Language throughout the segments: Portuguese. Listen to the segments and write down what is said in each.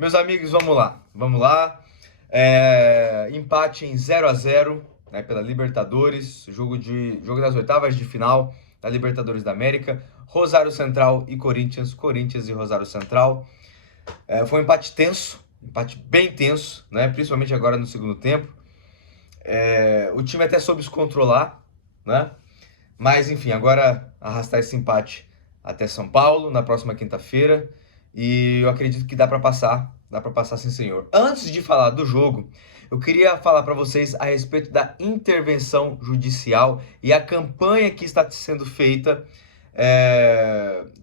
Meus amigos, vamos lá. Empate em 0-0, né, pela Libertadores, jogo das oitavas de final da Libertadores da América. Rosário Central e Corinthians, Corinthians e Rosário Central. Foi um empate tenso, empate bem tenso, né, principalmente agora no segundo tempo. O time até soube se controlar, né? Mas enfim, agora arrastar esse empate até São Paulo na próxima quinta-feira. E eu acredito que dá para passar sim, senhor. Antes de falar do jogo, eu queria falar para vocês a respeito da intervenção judicial e a campanha que está sendo feita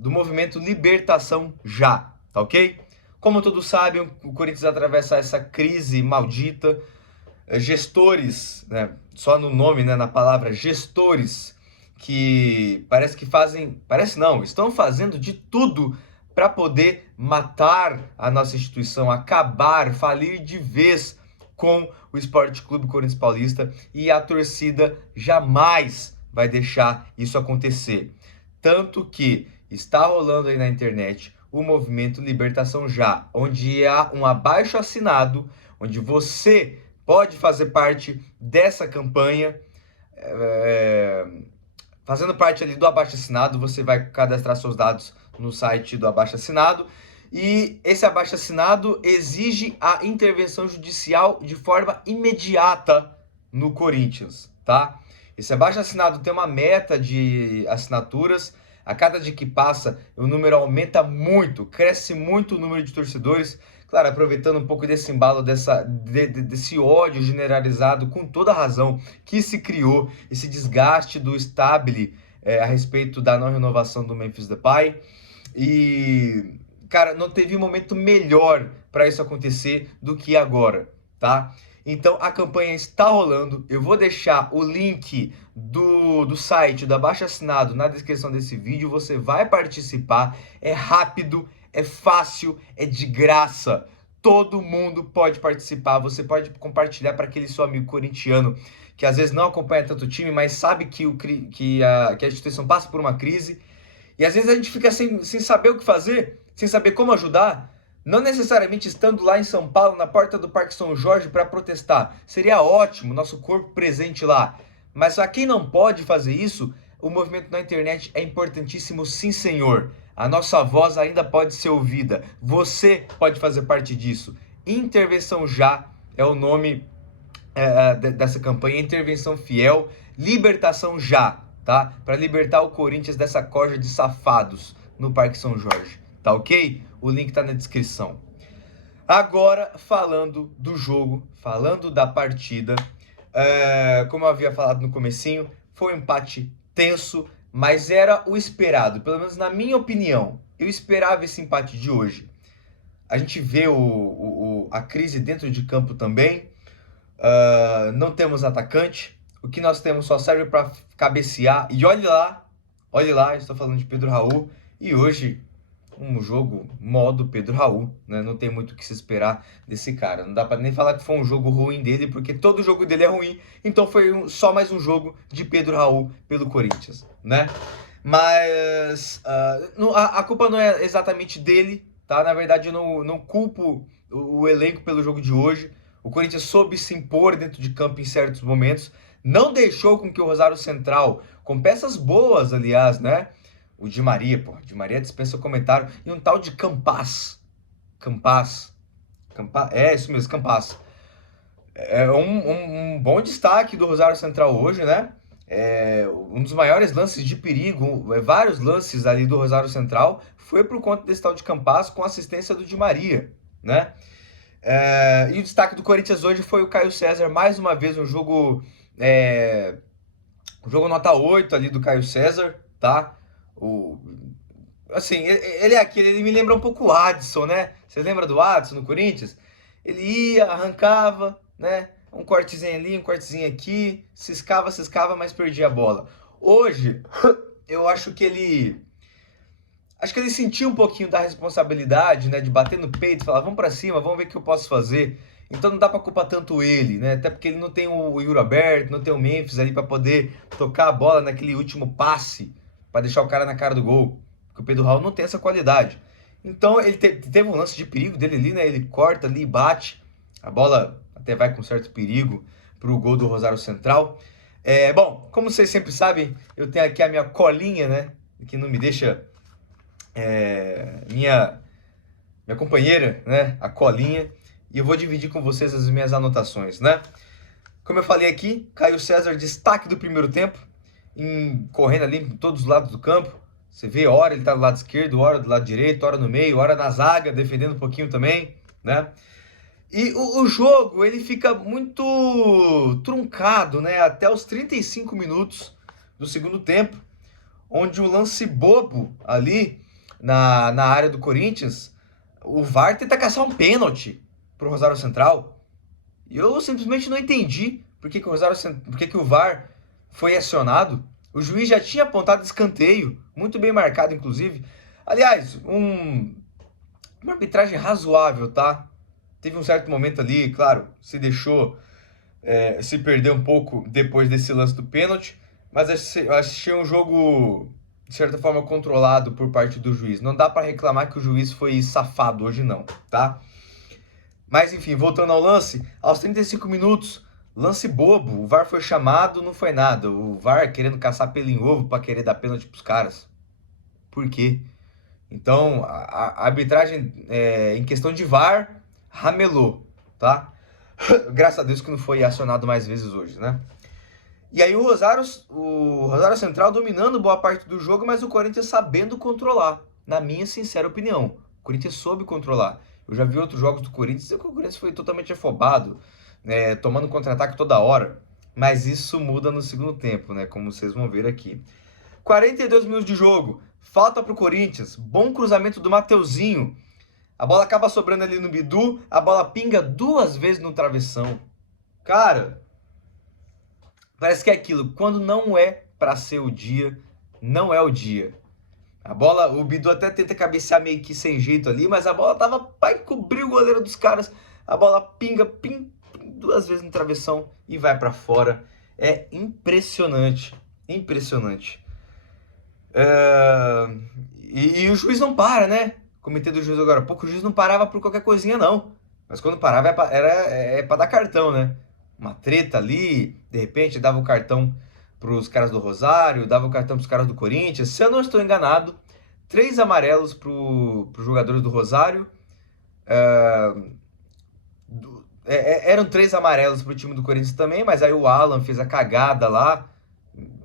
do movimento Libertação Já, tá ok? Como todos sabem, o Corinthians atravessa essa crise maldita. Gestores, né, só no nome, né, na palavra gestores, que estão fazendo de tudo para poder matar a nossa instituição, acabar, falir de vez com o Esporte Clube Corinthians Paulista, e a torcida jamais vai deixar isso acontecer. Tanto que está rolando aí na internet o movimento Libertação Já, onde há um abaixo-assinado, onde você pode fazer parte dessa campanha. Fazendo parte ali do abaixo-assinado, você vai cadastrar seus dados no site do abaixo-assinado, e esse abaixo-assinado exige a intervenção judicial de forma imediata no Corinthians, tá? Esse abaixo-assinado tem uma meta de assinaturas. A cada dia que passa, o número aumenta muito, cresce muito o número de torcedores. Claro, aproveitando um pouco desse embalo, desse ódio generalizado, com toda a razão, que se criou, esse desgaste do Stabile a respeito da não renovação do Memphis Depay. E, cara, não teve um momento melhor para isso acontecer do que agora, tá? Então a campanha está rolando. Eu vou deixar o link do site do abaixo-assinado na descrição desse vídeo. Você vai participar. É rápido, é fácil, é de graça. Todo mundo pode participar. Você pode compartilhar para aquele seu amigo corintiano que às vezes não acompanha tanto o time, mas sabe que a instituição passa por uma crise. E às vezes a gente fica sem saber o que fazer, sem saber como ajudar. Não necessariamente estando lá em São Paulo, na porta do Parque São Jorge, para protestar. Seria ótimo, nosso corpo presente lá. Mas para quem não pode fazer isso, o movimento na internet é importantíssimo, sim, senhor. A nossa voz ainda pode ser ouvida. Você pode fazer parte disso. Intervenção Já é o nome dessa campanha. Intervenção Fiel, Libertação Já, tá? Para libertar o Corinthians dessa corja de safados no Parque São Jorge, tá ok? O link tá na descrição. Agora, falando do jogo, falando da partida, como eu havia falado no comecinho, foi um empate tenso, mas era o esperado, pelo menos na minha opinião. Eu esperava esse empate de hoje. A gente vê a crise dentro de campo também. Não temos atacante. O que nós temos só serve para cabecear. E olhe lá, estou falando de Pedro Raul. E hoje, um jogo modo Pedro Raul, né? Não tem muito o que se esperar desse cara. Não dá para nem falar que foi um jogo ruim dele, porque todo jogo dele é ruim. Então foi só mais um jogo de Pedro Raul pelo Corinthians, né? Mas a culpa não é exatamente dele, tá? Na verdade, eu não culpo o elenco pelo jogo de hoje. O Corinthians soube se impor dentro de campo em certos momentos. Não deixou com que o Rosário Central, com peças boas, aliás, né? O Di Maria, Di Maria dispensa comentário. E um tal de Campas. É isso mesmo, Campas. É um bom destaque do Rosário Central hoje, né? Um dos maiores lances de perigo, vários lances ali do Rosário Central, foi por conta desse tal de Campas, com assistência do Di Maria, né? E o destaque do Corinthians hoje foi o Caio César, mais uma vez um jogo nota 8 ali do Caio César, tá? Assim, ele me lembra um pouco o Adson, né? Vocês lembram do Adson no Corinthians? Ele ia, arrancava, né? Um cortezinho ali, um cortezinho aqui, ciscava, mas perdia a bola. Hoje, eu acho que ele sentiu um pouquinho da responsabilidade, né, de bater no peito e falar, vamos pra cima, vamos ver o que eu posso fazer. Então não dá pra culpar tanto ele, né, até porque ele não tem o Yuri Alberto, não tem o Memphis ali pra poder tocar a bola naquele último passe, pra deixar o cara na cara do gol, porque o Pedro Raul não tem essa qualidade. Então ele teve um lance de perigo dele ali, né? Ele corta ali, bate, a bola até vai com certo perigo pro gol do Rosário Central. Bom, como vocês sempre sabem, eu tenho aqui a minha colinha, né? Que não me deixa... minha companheira, né? A colinha. E eu vou dividir com vocês as minhas anotações, né? Como eu falei aqui, Caio César, destaque do primeiro tempo, correndo ali em todos os lados do campo. Você vê, hora ele tá do lado esquerdo, hora do lado direito, hora no meio, hora na zaga, defendendo um pouquinho também, né? E o jogo, ele fica muito truncado, né? Até os 35 minutos do segundo tempo, onde o lance bobo ali na área do Corinthians, o VAR tenta caçar um pênalti pro Rosário Central. E eu simplesmente não entendi por que o VAR foi acionado. O juiz já tinha apontado escanteio, muito bem marcado, inclusive. Aliás, uma arbitragem razoável, tá? Teve um certo momento ali, claro, se perdeu um pouco depois desse lance do pênalti, mas achei um jogo, de certa forma, controlado por parte do juiz. Não dá para reclamar que o juiz foi safado hoje não, tá? Mas enfim, voltando ao lance, aos 35 minutos, lance bobo, o VAR foi chamado, não foi nada. O VAR querendo caçar pelo em ovo para querer dar pênalti pros caras. Por quê? Então, a arbitragem em questão de VAR ramelou, tá? Graças a Deus que não foi acionado mais vezes hoje, né? E aí o Rosário Central dominando boa parte do jogo, mas o Corinthians sabendo controlar, na minha sincera opinião. O Corinthians soube controlar. Eu já vi outros jogos do Corinthians e o Corinthians foi totalmente afobado, né, tomando contra-ataque toda hora. Mas isso muda no segundo tempo, né? Como vocês vão ver aqui. 42 minutos de jogo. Falta pro Corinthians. Bom cruzamento do Mateuzinho. A bola acaba sobrando ali no Bidu. A bola pinga 2 vezes no travessão. Cara, parece que é aquilo. Quando não é pra ser o dia, não é o dia. A bola, o Bidu até tenta cabecear meio que sem jeito ali, mas a bola tava pra encobrir o goleiro dos caras. A bola pinga 2 vezes no travessão e vai pra fora. É impressionante, impressionante. E o juiz não para, né? Comentei do juiz agora há pouco, o juiz não parava por qualquer coisinha não. Mas quando parava é pra dar cartão, né? Uma treta ali, de repente dava o cartão pros caras do Rosário, dava o cartão pros caras do Corinthians. Se eu não estou enganado, 3 amarelos pros jogadores do Rosário. Eram 3 amarelos pro time do Corinthians também, mas aí o Alan fez a cagada lá,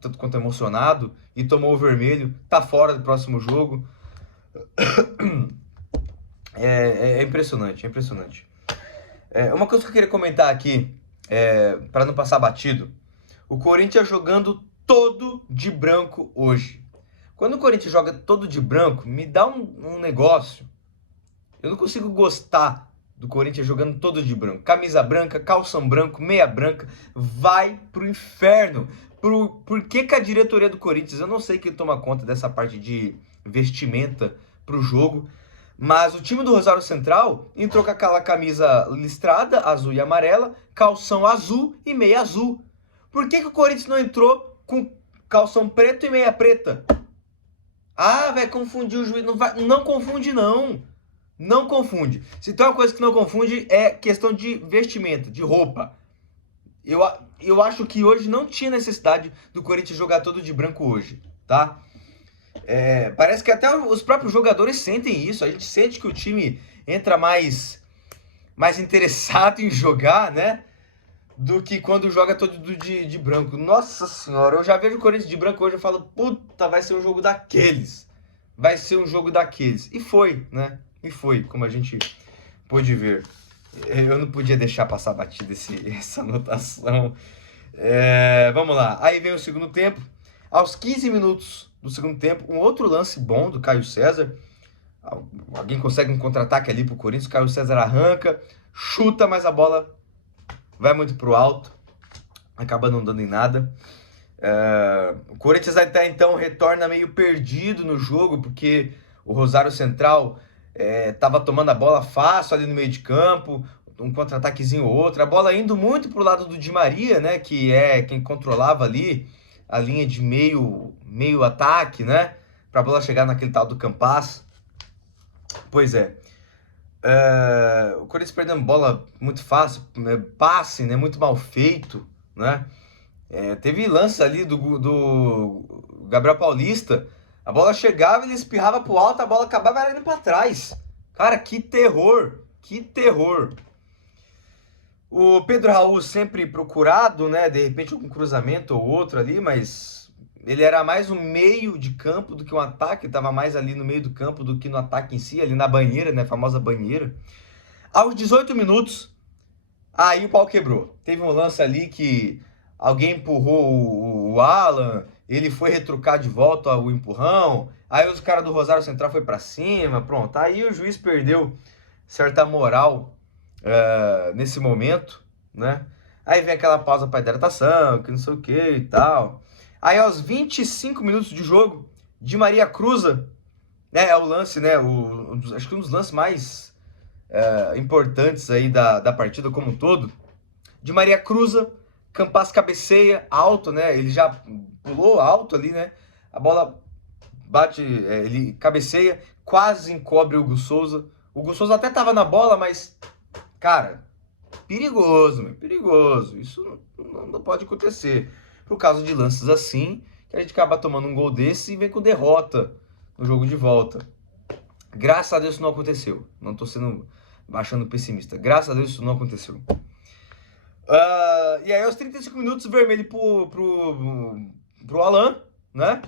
tanto quanto emocionado, e tomou o vermelho, tá fora do próximo jogo. É impressionante, é impressionante. Uma coisa que eu queria comentar aqui, para não passar batido, o Corinthians jogando todo de branco hoje. Quando o Corinthians joga todo de branco, me dá um negócio. Eu não consigo gostar do Corinthians jogando todo de branco. Camisa branca, calção branco, meia branca. Vai pro inferno. Por que a diretoria do Corinthians, eu não sei quem toma conta dessa parte de vestimenta pro jogo, mas o time do Rosário Central entrou com aquela camisa listrada, azul e amarela, calção azul e meia azul. Por que o Corinthians não entrou com calção preto e meia preta? Ah, vai confundir o juiz. Não confunde, não. Não confunde. Se tem uma coisa que não confunde, é questão de vestimenta, de roupa. Eu acho que hoje não tinha necessidade do Corinthians jogar todo de branco hoje, tá? Parece que até os próprios jogadores sentem isso. A gente sente que o time entra mais interessado em jogar, né? Do que quando joga todo de branco. Nossa senhora, eu já vejo o Corinthians de branco hoje e falo, puta, vai ser um jogo daqueles. Vai ser um jogo daqueles. E foi, né? E foi, como a gente pôde ver. Eu não podia deixar passar batida essa anotação. Vamos lá. Aí vem o segundo tempo. Aos 15 minutos do segundo tempo, um outro lance bom do Caio César. Alguém consegue um contra-ataque ali pro Corinthians. O Caio César arranca, chuta, mas a bola vai muito pro alto. Acaba não dando em nada. O Corinthians até então retorna meio perdido no jogo, porque o Rosário Central tava tomando a bola fácil ali no meio de campo, um contra-ataquezinho ou outro, a bola indo muito pro lado do Di Maria, né, que é quem controlava ali a linha de meio ataque, né, pra bola chegar naquele tal do Campas. Pois é. O Corinthians perdendo bola muito fácil, né? Passe, né? Muito mal feito, né? Teve lance ali do Gabriel Paulista. A bola chegava, ele espirrava pro alto, a bola acabava indo pra trás. Cara, que terror! Que terror! O Pedro Raul sempre procurado, né? De repente um cruzamento ou outro ali, mas ele era mais um meio de campo do que um ataque. Ele tava mais ali no meio do campo do que no ataque em si, ali na banheira, né? A famosa banheira. Aos 18 minutos, aí o pau quebrou. Teve um lance ali que alguém empurrou o Alan, ele foi retrucar de volta o empurrão, aí os caras do Rosário Central foi pra cima, pronto. Aí o juiz perdeu certa moral nesse momento, né? Aí vem aquela pausa para hidratação, que não sei o que e tal. Aí aos 25 minutos de jogo, Di Maria cruza, né? É o lance, né? Acho que um dos lances mais importantes aí da partida como um todo. Di Maria cruza, Campas cabeceia alto, né? Ele já pulou alto ali, né? A bola bate, ele cabeceia, quase encobre o Hugo Souza. O Hugo Souza até tava na bola, mas, cara, perigoso, meu, perigoso. Isso não pode acontecer. Por causa de lances assim, que a gente acaba tomando um gol desse e vem com derrota no jogo de volta. Graças a Deus isso não aconteceu. Não tô sendo baixando pessimista. Graças a Deus isso não aconteceu. E aí aos 35 minutos, vermelho pro Alan, né?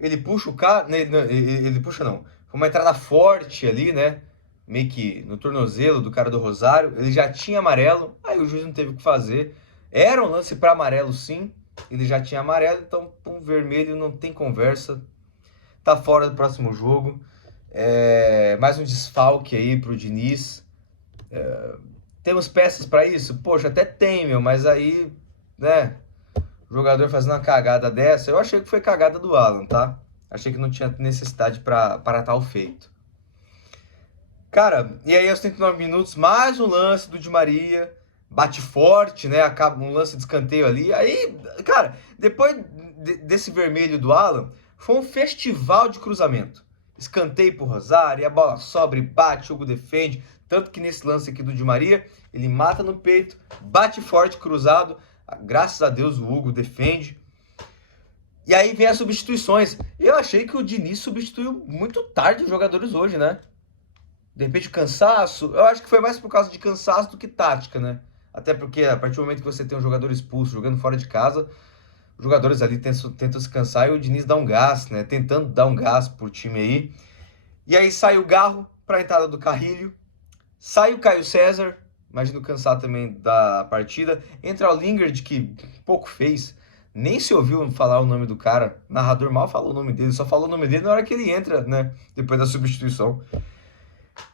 Ele puxa o cara. Ele puxa não. Foi uma entrada forte ali, né? Meio que no tornozelo do cara do Rosário. Ele já tinha amarelo. Aí o juiz não teve o que fazer. Era um lance para amarelo, sim. Ele já tinha amarelo. Então, o vermelho não tem conversa. Tá fora do próximo jogo. Mais um desfalque aí pro Diniz. Temos peças para isso? Poxa, até tem, meu. Mas aí, né? O jogador fazendo uma cagada dessa. Eu achei que foi cagada do Alan, tá? Achei que não tinha necessidade para tal feito. Cara, e aí aos 39 minutos, mais um lance do Di Maria. Bate forte, né? Acaba um lance de escanteio ali. Aí, cara, depois desse vermelho do Alan, foi um festival de cruzamento. Escanteio pro Rosário, e a bola sobra e bate, o Hugo defende. Tanto que nesse lance aqui do Di Maria, ele mata no peito, bate forte, cruzado. Graças a Deus o Hugo defende. E aí vem as substituições. Eu achei que o Diniz substituiu muito tarde os jogadores hoje, né? De repente cansaço. Eu acho que foi mais por causa de cansaço do que tática, né? Até porque a partir do momento que você tem um jogador expulso jogando fora de casa, os jogadores ali tentam se cansar e o Diniz dá um gás, né? Tentando dar um gás pro time aí. E aí sai o Garro pra entrada do Carrilho. Sai o Caio César. Imagino cansar também da partida. Entra o Lingard, que pouco fez. Nem se ouviu falar o nome do cara. O narrador mal falou o nome dele. Só falou o nome dele na hora que ele entra, né? Depois da substituição.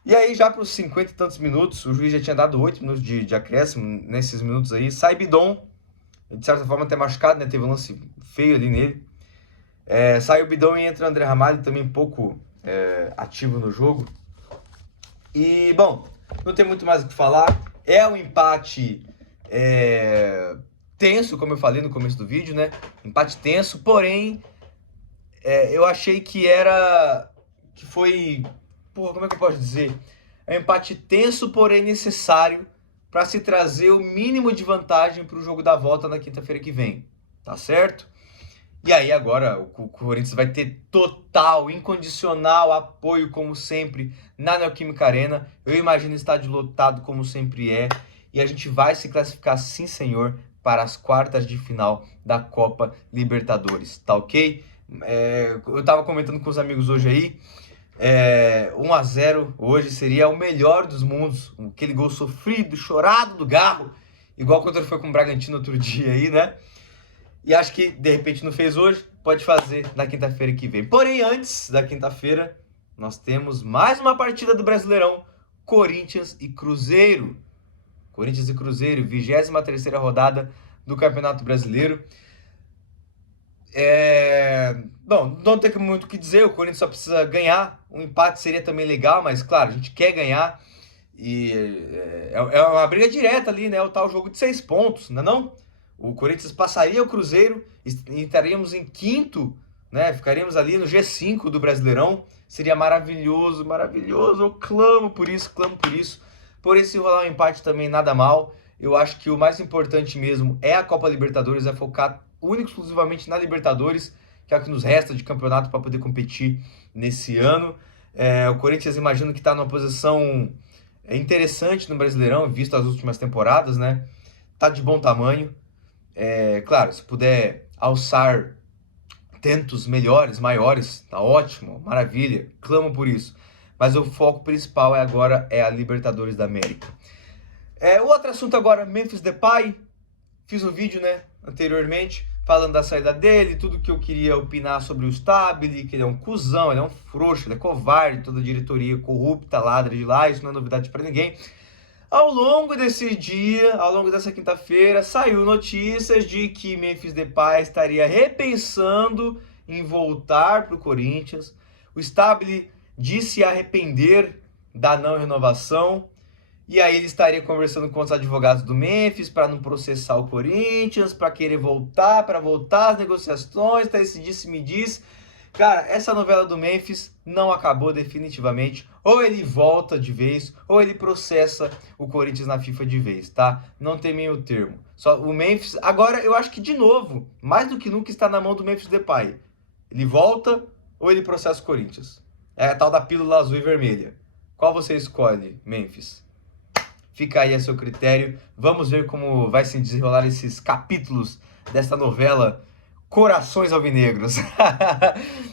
E aí, já para os 50 e tantos minutos, o juiz já tinha dado 8 minutos de acréscimo nesses minutos aí. Sai Bidon, de certa forma até machucado, né? Teve um lance feio ali nele. Sai o Bidon e entra o André Ramalho, também pouco ativo no jogo. E, bom, não tem muito mais o que falar. É um empate tenso, como eu falei no começo do vídeo, né? Empate tenso, porém, eu achei que foi... Porra, como é que eu posso dizer? É um empate tenso, porém necessário para se trazer o mínimo de vantagem para o jogo da volta na quinta-feira que vem. Tá certo? E aí agora o Corinthians vai ter total, incondicional apoio, como sempre, na Neoquímica Arena. Eu imagino o estádio lotado, como sempre é. E a gente vai se classificar, sim senhor, para as quartas de final da Copa Libertadores. Tá ok? Eu tava comentando com os amigos hoje aí. 1-0 hoje seria o melhor dos mundos. Aquele gol sofrido, chorado do Garro. Igual quando ele foi com o Bragantino outro dia aí, né? E acho que, de repente, não fez hoje, pode fazer na quinta-feira que vem. Porém, antes da quinta-feira, nós temos mais uma partida do Brasileirão. Corinthians e Cruzeiro. Corinthians e Cruzeiro, 23ª rodada do Campeonato Brasileiro. Bom, não tem muito o que dizer, o Corinthians só precisa ganhar. Um empate seria também legal, mas claro, a gente quer ganhar. E é uma briga direta ali, né? O tal jogo de 6 pontos, não é não? O Corinthians passaria o Cruzeiro e estaríamos em quinto, né? Ficaríamos ali no G5 do Brasileirão, Seria maravilhoso, maravilhoso. Eu clamo por isso, clamo por isso. Porém, se rolar um empate também, nada mal. Eu acho que o mais importante mesmo é a Copa Libertadores, é focar único e exclusivamente na Libertadores, que é o que nos resta de campeonato para poder competir nesse ano. O Corinthians, imagino que está numa posição interessante no Brasileirão, visto as últimas temporadas, né? Tá de bom tamanho. Claro, se puder alçar tentos melhores, maiores, tá ótimo, maravilha, clamo por isso. Mas o foco principal agora é a Libertadores da América. O outro assunto agora, Memphis Depay. Fiz um vídeo, né, anteriormente, falando da saída dele, tudo que eu queria opinar sobre o Stabile, que ele é um cuzão, ele é um frouxo, ele é covarde, toda a diretoria corrupta, ladra de lá, isso não é novidade para ninguém. Ao longo desse dia, ao longo dessa quinta-feira, saiu notícias de que Memphis Depay estaria repensando em voltar para o Corinthians. O Stabile disse arrepender da não renovação. E aí ele estaria conversando com os advogados do Memphis para não processar o Corinthians, para querer voltar, para voltar as negociações, tá esse disse-me-diz. Cara, essa novela do Memphis não acabou definitivamente. Ou ele volta de vez, ou ele processa o Corinthians na FIFA de vez, tá? Não tem meio termo. Só o Memphis, agora eu acho que de novo, mais do que nunca está na mão do Memphis Depay. Ele volta ou ele processa o Corinthians. É a tal da pílula azul e vermelha. Qual você escolhe, Memphis? Fica aí a seu critério. Vamos ver como vai se desenrolar esses capítulos desta novela Corações Alvinegros.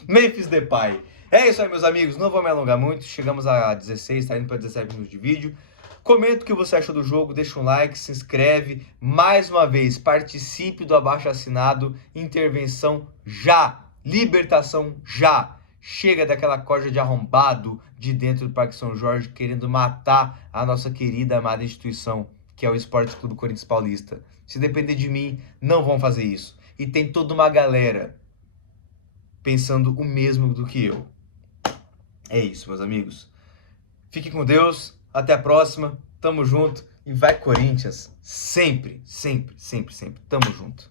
Memphis Depay. É isso aí, meus amigos. Não vou me alongar muito. Chegamos a 16, tá indo para 17 minutos de vídeo. Comenta o que você achou do jogo, deixa um like, se inscreve. Mais uma vez, participe do abaixo-assinado. Intervenção já. Libertação já. Chega daquela corda de arrombado de dentro do Parque São Jorge querendo matar a nossa querida, amada instituição, que é o Esporte Clube Corinthians Paulista. Se depender de mim, não vão fazer isso. E tem toda uma galera pensando o mesmo do que eu. É isso, meus amigos. Fiquem com Deus. Até a próxima. Tamo junto. E vai Corinthians. Sempre, sempre, sempre, sempre. Tamo junto.